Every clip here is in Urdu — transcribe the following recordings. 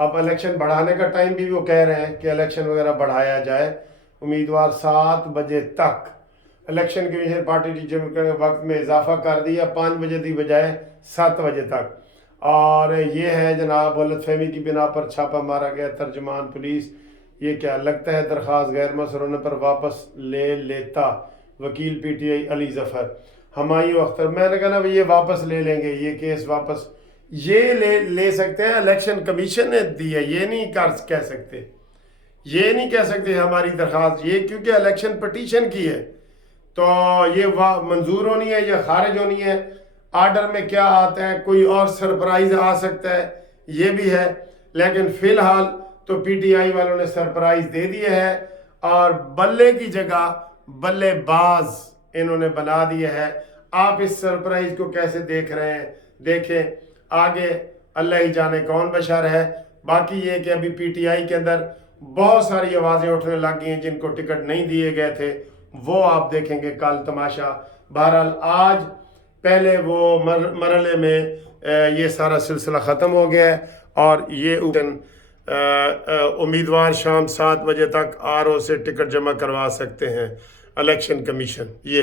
اب الیکشن بڑھانے کا ٹائم بھی وہ کہہ رہے ہیں کہ الیکشن وغیرہ بڑھایا جائے، امیدوار 7 بجے تک الیکشن کمیشن پارٹی ٹیچر کے وقت میں اضافہ کر دیا، 5 بجے دی بجائے 7 بجے تک۔ اور یہ ہے جناب غلط فہمی کی بنا پر چھاپا مارا گیا، ترجمان پولیس۔ یہ کیا لگتا ہے درخواست غیر موثر ہونے پر واپس لے لیتا، وکیل P T I Ali Zafar. Humayun Akhtar, میں نے کہا نا یہ واپس لے لیں گے، یہ کیس واپس یہ لے سکتے ہیں، الیکشن کمیشن نے دی ہے، یہ نہیں کہہ سکتے، یہ نہیں کہہ سکتے ہماری درخواست، یہ کیونکہ الیکشن پٹیشن کی ہے تو یہ منظور ہونی ہے یا خارج ہونی ہے۔ آرڈر میں کیا آتا ہے، کوئی اور سرپرائز آ سکتا ہے، یہ بھی ہے، لیکن فی الحال تو پی ٹی آئی والوں نے سرپرائز دے دیے ہے اور بلے کی جگہ بلے باز انہوں نے بنا دیا ہے۔ آپ اس سرپرائز کو کیسے دیکھ رہے ہیں؟ دیکھیں آگے اللہ ہی جانے کون بشر ہے۔ باقی یہ کہ ابھی پی ٹی آئی کے اندر بہت ساری آوازیں اٹھنے لگ گئی ہیں جن کو ٹکٹ نہیں دیے گئے تھے، وہ آپ دیکھیں گے کل تماشا۔ بہرحال آج پہلے وہ مرحلے میں یہ سارا سلسلہ ختم ہو گیا ہے اور یہ امیدوار شام 7 بجے تک آر او سے ٹکٹ جمع کروا سکتے ہیں۔ الیکشن کمیشن، یہ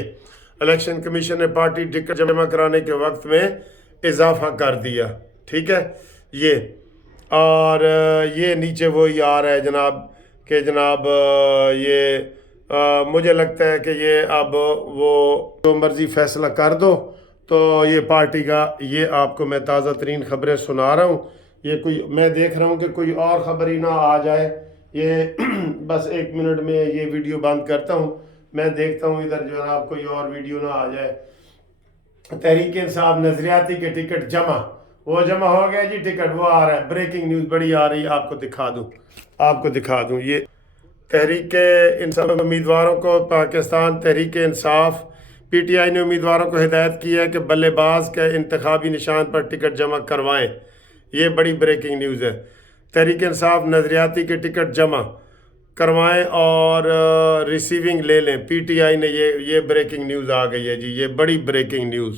الیکشن کمیشن نے پارٹی ٹکٹ جمع کرانے کے وقت میں اضافہ کر دیا، ٹھیک ہے یہ۔ اور یہ نیچے وہی آ رہا ہے جناب کہ جناب یہ مجھے لگتا ہے کہ یہ اب وہ جو مرضی فیصلہ کر دو تو یہ پارٹی کا، یہ آپ کو میں تازہ ترین خبریں سنا رہا ہوں۔ یہ کوئی میں دیکھ رہا ہوں کہ کوئی اور خبر ہی نہ آ جائے، یہ بس 1 منٹ میں یہ ویڈیو بند کرتا ہوں، میں دیکھتا ہوں ادھر جو جناب کوئی اور ویڈیو نہ آ جائے۔ تحریک انصاف نظریاتی کے ٹکٹ جمع، وہ جمع ہو گیا جی ٹکٹ، وہ آ رہا ہے، بریکنگ نیوز بڑی آ رہی ہے، آپ کو دکھا دوں یہ تحریک انصاف امیدواروں کو Pakistan Tehreek Insaf P T I نے امیدواروں کو ہدایت کی ہے کہ بلے باز کے انتخابی نشان پر ٹکٹ جمع کروائیں۔ یہ بڑی بریکنگ نیوز ہے، تحریک انصاف نظریاتی کے ٹکٹ جمع کروائیں اور ریسیونگ لے لیں۔ پی ٹی آئی نے یہ بریکنگ نیوز آ گئی ہے جی، یہ بڑی بریکنگ نیوز،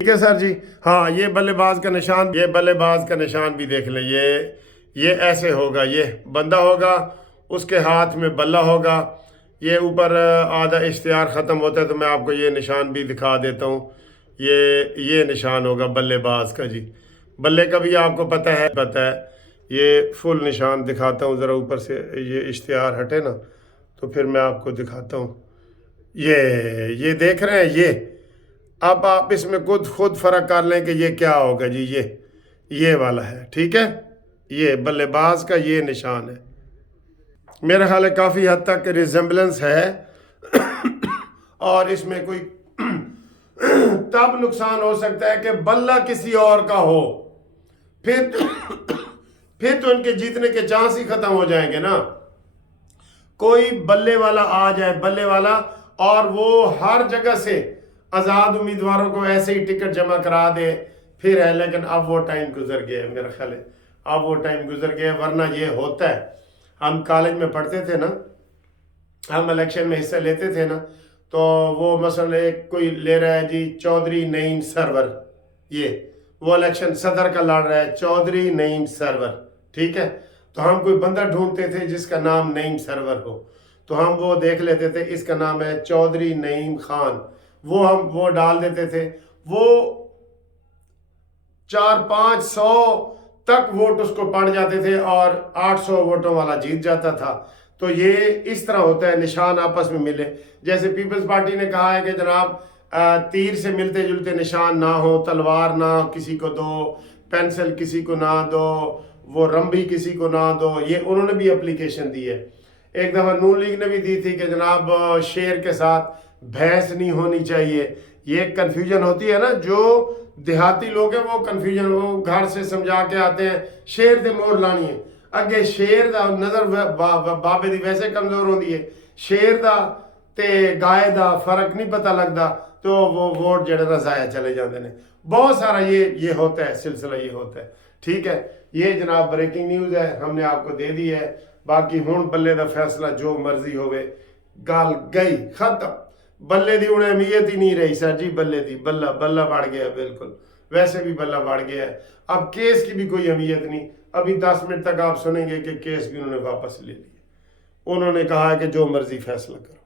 ٹھیک ہے سر جی۔ ہاں یہ بلے باز کا نشان بھی دیکھ لیں، یہ ایسے ہوگا، یہ بندہ ہوگا، اس کے ہاتھ میں بلہ ہوگا، یہ اوپر آدھا اشتہار ختم ہوتا ہے تو میں آپ کو یہ نشان بھی دکھا دیتا ہوں، یہ نشان ہوگا بلے باز کا جی، بلے کا بھی آپ کو پتہ ہے، یہ فل نشان دکھاتا ہوں، ذرا اوپر سے یہ اشتہار ہٹے نا تو پھر میں آپ کو دکھاتا ہوں، یہ دیکھ رہے ہیں، یہ اب آپ اس میں خود فرق کر لیں کہ یہ کیا ہوگا جی، یہ والا ہے، ٹھیک ہے، یہ بلے باز کا یہ نشان ہے۔ میرا خیال ہے کافی حد تک ریزمبلنس ہے اور اس میں کوئی تب نقصان ہو سکتا ہے کہ بلہ کسی اور کا ہو، پھر تو ان کے جیتنے کے چانس ہی ختم ہو جائیں گے نا۔ کوئی بلے والا آ جائے، بلے والا، اور وہ ہر جگہ سے آزاد امیدواروں کو ایسے ہی ٹکٹ جمع کرا دے، پھر ہے، لیکن اب وہ ٹائم گزر گیا ہے، میرا خیال ہے اب وہ ٹائم گزر گیا ہے، ورنہ یہ ہوتا ہے۔ ہم کالج میں پڑھتے تھے نا، ہم الیکشن میں حصہ لیتے تھے نا، تو وہ مثلا کوئی لے رہا ہے جی چودھری نعیم سرور، وہ الیکشن صدر کا لڑ رہا ہے چودھری نعیم سرور، ٹھیک ہے، تو ہم کوئی بندہ ڈھونڈتے تھے جس کا نام نعیم سرور ہو، تو ہم وہ دیکھ لیتے تھے اس کا نام ہے چودھری نعیم خان، وہ ڈال دیتے تھے، وہ 400-500 تک ووٹ اس کو پڑ جاتے تھے اور 800 ووٹوں والا جیت جاتا تھا۔ تو یہ اس طرح ہوتا ہے، نشان آپس میں ملے، جیسے پیپلز پارٹی نے کہا ہے کہ جناب تیر سے ملتے جلتے نشان نہ ہو، تلوار نہ کسی کو دو، پینسل کسی کو نہ دو، وہ رمبی کسی کو نہ دو، یہ انہوں نے بھی اپلیکیشن دی ہے۔ ایک دفعہ نون لیگ نے بھی دی تھی کہ جناب شیر کے ساتھ بھینس نہیں ہونی چاہیے، یہ کنفیوژن ہوتی ہے نا، جو دیہاتی لوگ ہیں وہ کنفیوژن، وہ گھر سے سمجھا کے آتے ہیں شیر دے مور لانی ہے، اگے شیر دا نظر بابے دی ویسے کمزور ہوندی ہے، شیر دا تے گائے دا فرق نہیں پتہ لگتا، تو وہ ووٹ جڑے نا ضائع چلے جاندے نے۔ بہت سارا یہ ہوتا ہے سلسلہ، یہ ہوتا ہے، ٹھیک ہے۔ یہ جناب بریکنگ نیوز ہے، ہم نے آپ کو دے دی ہے، باقی ہون بلے دا فیصلہ جو مرضی ہوئے، گال گئی ختم، بلے دی انہیں اہمیت ہی نہیں رہی سر جی، بلے دی بلہ بڑھ گیا بالکل، ویسے بھی بلہ بڑھ گیا ہے. اب کیس کی بھی کوئی اہمیت نہیں. ابھی 10 منٹ تک آپ سنیں گے کہ کیس بھی انہوں نے واپس لے لیا. انہوں نے کہا کہ جو مرضی فیصلہ کرو.